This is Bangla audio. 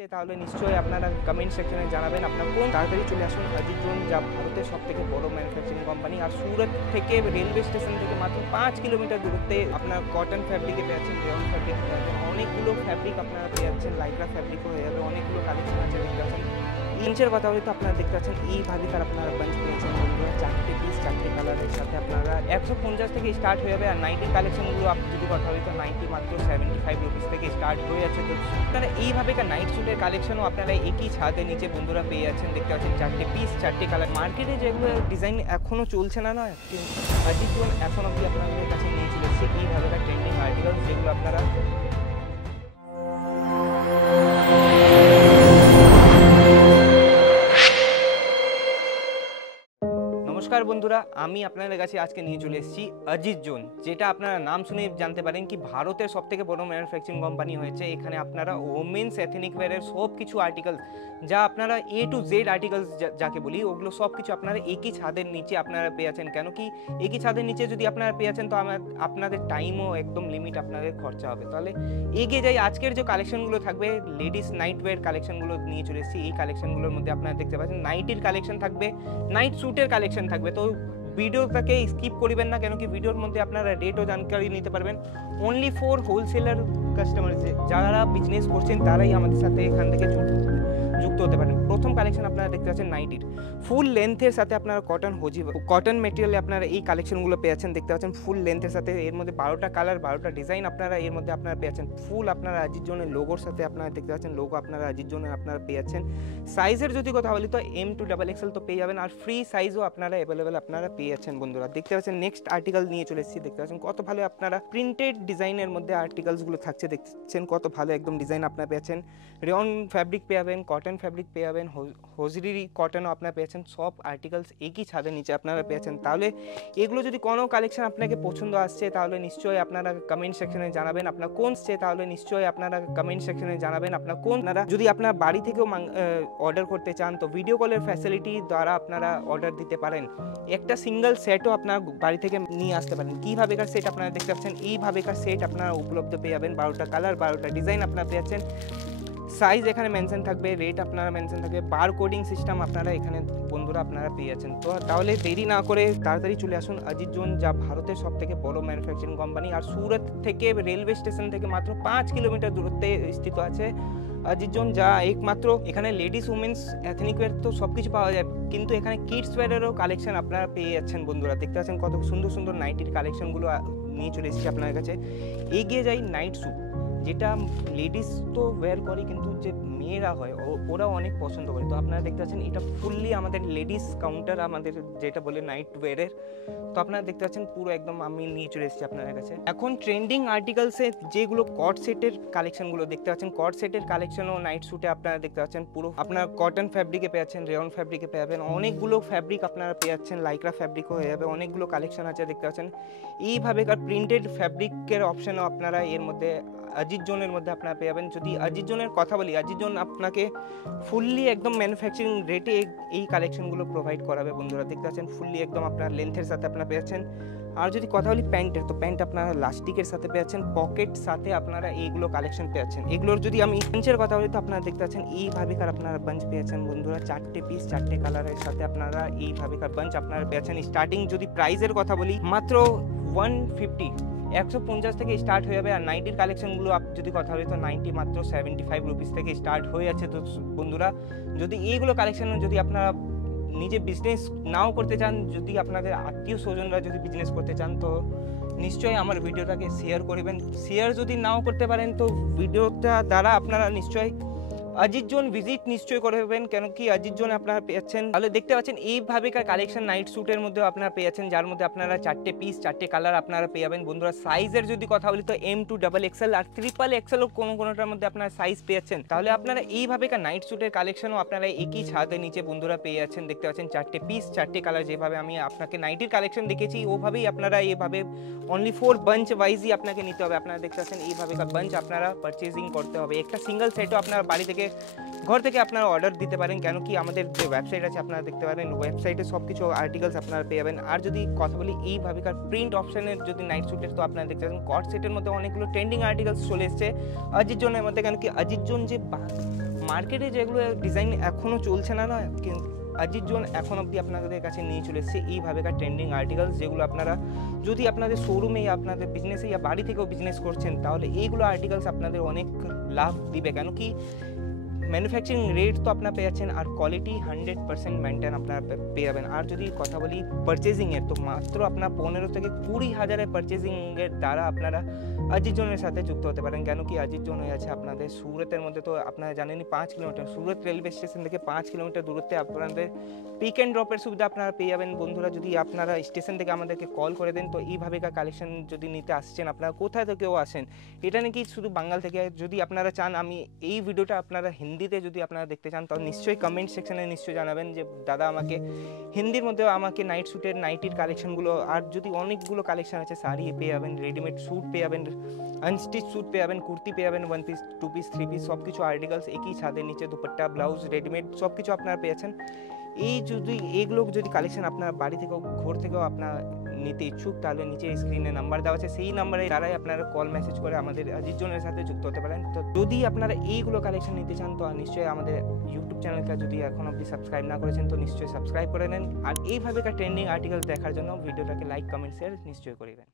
আসছে তাহলে নিশ্চয়ই আপনারা কমেন্ট সেকশনে জানাবেন আপনার কোন। তাড়াতাড়ি চলে আসুন অজিত জোন, যা ভারতের সবথেকে বড় ম্যানুফ্যাকচারিং কোম্পানি। আর সুরত থেকে রেলওয়ে স্টেশন থেকে মাত্র 5 কিলোমিটার দূরত্বে আপনার কটন ফ্যাব্রিকে পেয়ে যাচ্ছেন, রেয়ন ফ্যাব্রিক পেয়ে যাচ্ছেন, অনেকগুলো ফ্যাব্রিক আপনারা পেয়ে যাচ্ছেন, লাইক্রা ফ্যাব্রিকও হয়ে যাবে, অনেকগুলো কালেকশন আছে দেখতে পাচ্ছেন। ইঞ্চের কথা বলি তো আপনারা দেখতে পাচ্ছেন এইভাবে তার আপনারা বাঞ্চ পেয়েছেন বন্ধুরা, 4টে পিস 4টে কালারের সাথে আপনারা 150 থেকে স্টার্ট হয়ে যাবে। আর নাইটির কালেকশনগুলো আপনি যদি কথা বলি তো নাইটি মাত্র 75 রুপিস থেকে স্টার্ট হয়ে যাচ্ছে। তো আপনারা এইভাবে নাইট স্যুটের কালেকশনও আপনারা একই ছাদের নিচে বন্ধুরা পেয়ে যাচ্ছেন দেখতে পাচ্ছেন, 4টে পিস 4টে কালার। মার্কেটে যেগুলো ডিজাইন এখনও চলছে না নয়, অজিত জোন এখন অবধি আপনাদের কাছে নিয়ে চলে এসেছে এইভাবে ট্রেন্ডিং আর্টিকেল, যেগুলো আপনারা নমস্কার বন্ধুরা, আমি আপনাদের কাছে আজকে নিয়ে চলে এসেছি অজিত জোন, যেটা আপনারা নাম শুনে জানতে পারেন কি ভারতের সবথেকে বড় ম্যানুফ্যাকচারিং কোম্পানি হয়েছে। এখানে আপনারা ওমেন্স এথনিক ওয়্যারের সব কিছু আর্টিকেল, যা আপনারা A to Z আর্টিকেলস যাকে বলি, ওগুলো সব কিছু আপনারা একই ছাদের নিচে আপনারা পেয়ে আছেন। কেন কি একই ছাদের নিচে যদি আপনারা পেয়ে আছেন তো আপনাদের টাইমও একদম লিমিট আপনাদের খরচা হবে। তাহলে এগিয়ে যাই, আজকের যে কালেকশনগুলো থাকবে লেডিস নাইট ওয়্যার কালেকশনগুলো নিয়ে চলে এসেছি। এই কালেকশনগুলোর মধ্যে আপনারা দেখতে পাচ্ছেন নাইটির কালেকশন থাকবে, নাইট স্যুটের কালেকশন থাকবে। তো ভিডিওটাকে স্কিপ করবেন না, কেন কি ভিডিওর মধ্যে আপনারা রেটও জানকারি নিতে পারবেন। অনলি ফর হোলসেলার কাস্টমার যারা বিজনেস করছেন তারাই আমাদের সাথে এখান থেকে যুক্ত হতে পারেন। প্রথম কালেকশন আপনারা দেখতে পাচ্ছেন নাইটির ফুল লেন্থের সাথে আপনারা কটন মেটেরিয়ালে আপনারা এই কালেকশনগুলো পেয়ে যাচ্ছেন দেখতে পাচ্ছেন। ফুল লেন্থের সাথে এর মধ্যে 12টা কালার 12টা ডিজাইন আপনারা এর মধ্যে আপনারা পেয়ে যাচ্ছেন। ফুল আপনারা অজিত জোনের লোগোর সাথে আপনারা দেখতে পাচ্ছেন, লোগো আপনারা অজিত জোনের আপনারা পেয়ে যাচ্ছেন। সাইজের যদি কথা বলি তো M to XXL তো পেয়ে যাবেন, আর ফ্রি সাইজও আপনারা অ্যাভেলেবেল আপনারা পেয়ে যাচ্ছেন বন্ধুরা। দেখতে পাচ্ছেন নেক্সট আর্টিকেল নিয়ে চলে এসেছি, দেখতে পাচ্ছেন কত ভালো আপনারা প্রিন্টেড ডিজাইনের মধ্যে আর্টিকেলসগুলো থাকছে, দেখছেন কত ভালো একদম ডিজাইন আপনারা পেয়েছেন। রেয়ন ফ্যাব্রিক পেয়ে যাবেন, কটন ফ্যাব্রিক পেয়ে যাবেন, হজরি কটনও আপনারা পেয়েছেন, সব আর্টিকেলস একই ছাদের নিচে আপনারা পেয়েছেন। তাহলে এগুলো যদি কোনো কালেকশন আপনাকে পছন্দ আসছে তাহলে নিশ্চয়ই আপনারা কমেন্ট সেকশনে জানাবেন আপনার কোন তাহলে নিশ্চয়ই আপনারা কমেন্ট সেকশনে জানাবেন আপনার কোন। যদি আপনারা বাড়ি থেকেও অর্ডার করতে চান তো ভিডিও কলের ফ্যাসিলিটি দ্বারা আপনারা অর্ডার দিতে পারেন। একটা সিঙ্গেল সেটও আপনার বাড়ি থেকে নিয়ে আসতে পারেন। কীভাবেকার সেট আপনারা দেখতে পাচ্ছেন, এইভাবেকার সেট আপনারা উপলব্ধ পেয়ে যাবেন। 12টা কালার 12টা ডিজাইন আপনারা পেয়ে যাচ্ছেন। সাইজ এখানে মেনশন থাকবে, রেট আপনারা মেনশন থাকবে, বার কোডিং সিস্টেম আপনারা এখানে বন্ধুরা আপনারা পেয়ে যাচ্ছেন। তো তাহলে দেরি না করে তাড়াতাড়ি চলে আসুন অজিত জোন, যা ভারতের সবথেকে বড় ম্যানুফ্যাকচারিং কোম্পানি। আর সুরত থেকে রেলওয়ে স্টেশন থেকে মাত্র 5 কিলোমিটার দূরত্বে স্থিত আছে অজিত জোন, যা একমাত্র এখানে লেডিস উমেন্স এথনিক ওয়্যার তো সব কিছু পাওয়া যায়, কিন্তু এখানে কিডস ওয়্যারেরও কালেকশন আপনারা পেয়ে যাচ্ছেন বন্ধুরা। দেখতে পাচ্ছেন কত সুন্দর সুন্দর নাইটির কালেকশনগুলো নিয়ে চলে এসেছি আপনার কাছে। এগিয়ে যাই নাইট স্যুট, যেটা লেডিস তো ওয়্যার করে কিন্তু যে মেয়েরা হয় ওরাও অনেক পছন্দ করে। তো আপনারা দেখতে পাচ্ছেন এটা ফুললি আমাদের লেডিস কাউন্টার, আমাদের যেটা বলে নাইট ওয়্যারের। তো আপনারা দেখতে পাচ্ছেন পুরো একদম আমি নিয়ে চলে এসেছি আপনার কাছে। এখন ট্রেন্ডিং আর্টিকেলসে যেগুলো কট সেটের কালেকশনগুলো দেখতে পাচ্ছেন, কট সেটের কালেকশনও নাইট স্যুটে আপনারা দেখতে পাচ্ছেন পুরো আপনার কটন ফ্যাব্রিকে পেয়ে যাচ্ছেন, রেয়ন ফ্যাব্রিকে পেয়ে যাবেন, অনেকগুলো ফ্যাব্রিক আপনারা পেয়ে যাচ্ছেন, লাইক্রা ফ্যাব্রিকও হয়ে যাবে, অনেকগুলো কালেকশন আছে দেখতে পাচ্ছেন। এইভাবেকার প্রিন্টেড ফ্যাব্রিকের অপশনও আপনারা এর মধ্যে অজিত জোনের মধ্যে আপনারা পেয়ে যাবেন। যদি অজিত জোনের কথা বলি, অজিত জোন আপনাকে ফুললি একদম ম্যানুফ্যাকচারিং রেটে এই কালেকশনগুলো প্রোভাইড করাবে বন্ধুরা। দেখতে পাচ্ছেন ফুললি একদম আপনার লেন্থের সাথে আপনারা পেয়ে যাচ্ছেন। আর যদি কথা বলি প্যান্টের, তো প্যান্ট আপনারা লাস্টিকের সাথে পেয়ে যাচ্ছেন, পকেট সাথে আপনারা এইগুলো কালেকশন পেয়ে যাচ্ছেন। এগুলোর যদি আমি বাঞ্চের কথা বলি তো আপনারা দেখতে পাচ্ছেন এইভাবেকার আপনারা বাঞ্চ পেয়ে যাচ্ছেন বন্ধুরা, 4টে পিস 4টে কালারের সাথে আপনারা এইভাবেকার বাঞ্চ আপনারা পেয়ে যাচ্ছেন। স্টার্টিং যদি প্রাইসের কথা বলি মাত্র 150 থেকে স্টার্ট হয়ে যাবে। আর নাইটির কালেকশনগুলো যদি কথা বলি তো 90 মাত্র 75 রুপিস থেকে স্টার্ট হয়ে যাচ্ছে। তো বন্ধুরা যদি এইগুলো কালেকশন যদি আপনারা নিজে বিজনেস নাও করতে চান, যদি আপনাদের আত্মীয় স্বজনরা যদি বিজনেস করতে চান তো নিশ্চয়ই আমার ভিডিওটাকে শেয়ার করবেন। শেয়ার যদি নাও করতে পারেন তো ভিডিওটা দ্বারা আপনারা নিশ্চয়ই অজিত জোন ভিজিট নিশ্চয়ই করবেন, কেন কি অজিত জোন আপনারা পেয়েছেন। তাহলে দেখতে পাচ্ছেন এইভাবেকার কালেকশন নাইট স্যুটের মধ্যেও আপনারা পেয়েছেন, যার মধ্যে আপনারা 4টে পিস 4টে কালার আপনারা পেয়ে যাবেন বন্ধুরা। সাইজের যদি কথা বলি তো M to XXL R XXL কোনোটার মধ্যে আপনারা সাইজ পেয়েছেন। তাহলে আপনারা এইভাবেকার নাইট স্যুটের কালেকশনও আপনারা একই ছাদের নিচে বন্ধুরা পেয়ে যাচ্ছেন। দেখতে পাচ্ছেন 4টে পিস 4টে কালার, যেভাবে আমি আপনাকে নাইটির কালেকশন দেখেছি ওভাবেই আপনারা এইভাবে অনলি 4 বাঞ্চ ওয়াইজই আপনাকে নিতে হবে। আপনারা দেখতে পাচ্ছেন এইভাবেকার বাঞ্চ আপনারা পারচেজিং করতে হবে। একটা সিঙ্গেল সেটও আপনারা বাড়ি থেকে ঘর থেকে আপনারা অর্ডার দিতে পারেন, কেন কি আমাদের যে ওয়েবসাইট আছে আপনারা দেখতে পারেন, ওয়েবসাইটে সব কিছু আর্টিকেলস আপনারা পেয়ে যাবেন। আর যদি কথা বলি এইভাবেকার প্রিন্ট অপশনের যদি নাইট স্যুটের, তো আপনারা দেখতে পাচ্ছেন কট সেটের মধ্যে অনেকগুলো ট্রেন্ডিং আর্টিকেলস চলে এসছে অজিত জোনের মধ্যে, কেন কি অজিত জোন যে মার্কেটে যেগুলো ডিজাইন এখনও চলছে না কিন্তু অজিত জোন এখন অবধি আপনাদের কাছে নিয়ে চলে এসেছে এইভাবেকার ট্রেন্ডিং আর্টিকেলস, যেগুলো আপনারা যদি আপনাদের শোরুমে বা আপনাদের বিজনেসে বা বাড়ি থেকেও বিজনেস করছেন, তাহলে এইগুলো আর্টিকেলস আপনাদের অনেক লাভ দিবে। কেন কি ম্যানুফ্যাকচারিং রেট তো আপনারা পেয়ে যাচ্ছেন, আর কোয়ালিটি 100% মেনটেন আপনারা পেয়ে যাবেন। আর যদি কথা বলি পারচেজিংয়ের, তো মাত্র আপনার 15 থেকে 20 হাজারের পারচেজিংয়ের দ্বারা আপনারা অজিত জোনের সাথে যুক্ত হতে পারেন। কেন কি অজিত জোন হয়ে আছে আপনাদের সুরতের মধ্যে, তো আপনারা জানেনই 5 কিলোমিটার, সুরত রেলওয়ে স্টেশন থেকে 5 কিলোমিটার দূরত্বে আপনাদের পিক অ্যান্ড ড্রপের সুবিধা আপনারা পেয়ে যাবেন। বন্ধুরা, যদি আপনারা স্টেশন থেকে আমাদেরকে কল করে দেন, তো এইভাবেকার কালেকশন যদি নিতে আসছেন, আপনারা কোথায় থেকেও আসেন, এটা নাকি শুধু বাঙাল থেকে, যদি আপনারা চান আমি এই ভিডিওটা আপনারা হিন্দিতে যদি আপনারা দেখতে চান, তো নিশ্চয়ই কমেন্ট সেকশনে নিশ্চয়ই জানাবেন যে দাদা আমাকে হিন্দির মধ্যেও আমাকে নাইট স্যুটের নাইটির কালেকশনগুলো, আর যদি অনেকগুলো কালেকশন আছে, শাড়ি পেয়ে যাবেন, রেডিমেড স্যুট পেয়ে যাবেন, আনস্টিচ স্যুট পেয়ে যাবেন, কুর্তি পেয়ে যাবেন, 1 পিস 2 পিস 3 পিস সব কিছু আর্টিকেলস একই ছাদের নিচে, দুপাট্টা ব্লাউজ রেডিমেড সব কিছু আপনারা পেয়েছেন। এইগুলো যদি কালেকশন আপনার বাড়ি থেকেও ঘর থেকেও আপনার নিতে ইচ্ছুক, তাহলে নিচে স্ক্রিনে নাম্বার দেওয়া আছে, সেই নাম্বারে দ্বারাই আপনারা কল মেসেজ করে আমাদের অজিত জোনের সাথে যুক্ত হতে পারেন। তো যদি আপনারা এইগুলো কালেকশন নিতে চান, তো নিশ্চয়ই আমাদের ইউটিউব চ্যানেলটা যদি এখন অবধি সাবস্ক্রাইব না করেছেন, তো নিশ্চয়ই সাবস্ক্রাইব করে নেন। আর এইভাবেকার ট্রেন্ডিং আর্টিকেল দেখার জন্য ভিডিওটাকে লাইক কমেন্ট শেয়ার নিশ্চয়ই করে দেন।